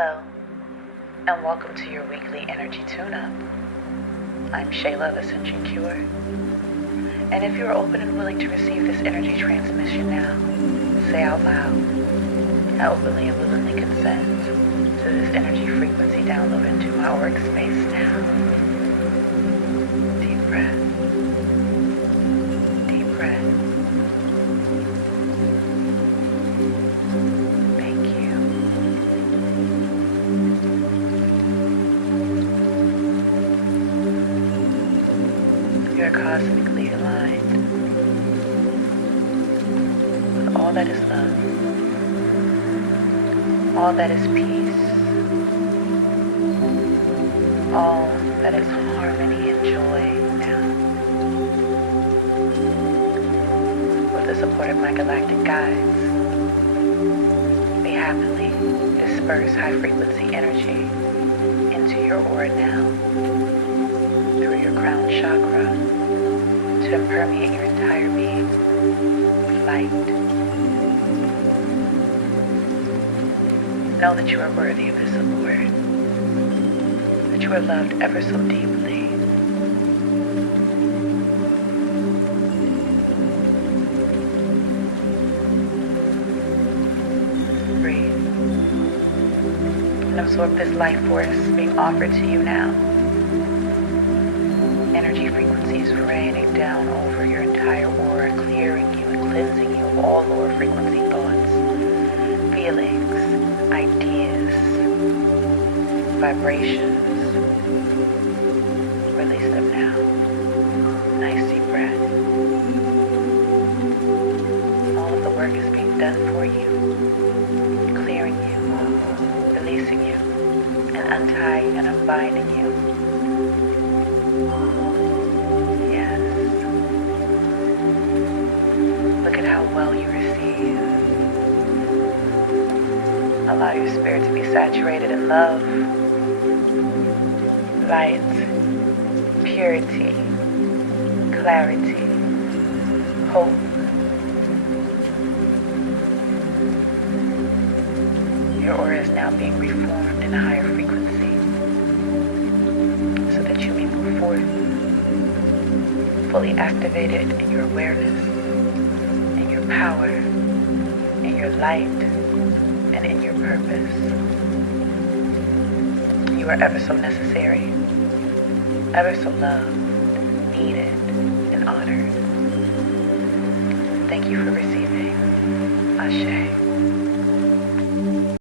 Hello, and welcome to your weekly energy tune-up. I'm Shayla of Ascension Cure, and if you're open and willing to receive this energy transmission now, say out loud, I openly and willingly consent to this energy frequency download into my workspace now. Deep breath. Deep breath. Thank you. You're cosmically aligned with all that is love, all that is peace, all that is harmony and joy now. With the support of my galactic guides, we happily disperse high frequency energy into your aura now, through your crown chakra, to impermeate your entire being with light. Know that you are worthy of this award, that you are loved ever so deeply. Breathe and absorb this life force being offered to you now. Energy frequencies raining down over your entire aura, clearing you and cleansing you of all lower frequency thoughts, feelings, ideas, vibrations. Release them now. Nice deep breath. All of the work is being done for you, clearing you, releasing you, and untying and unbinding you. Yes. Look at how well you receive. Allow your spirit to be saturated in love, light, purity, clarity, hope. Your aura is now being reformed in a higher frequency so that you may move forth fully activated in your awareness, in your power, in your light, and in your purpose. You are ever so necessary, ever so loved, needed, and honored. Thank you for receiving. Ashe.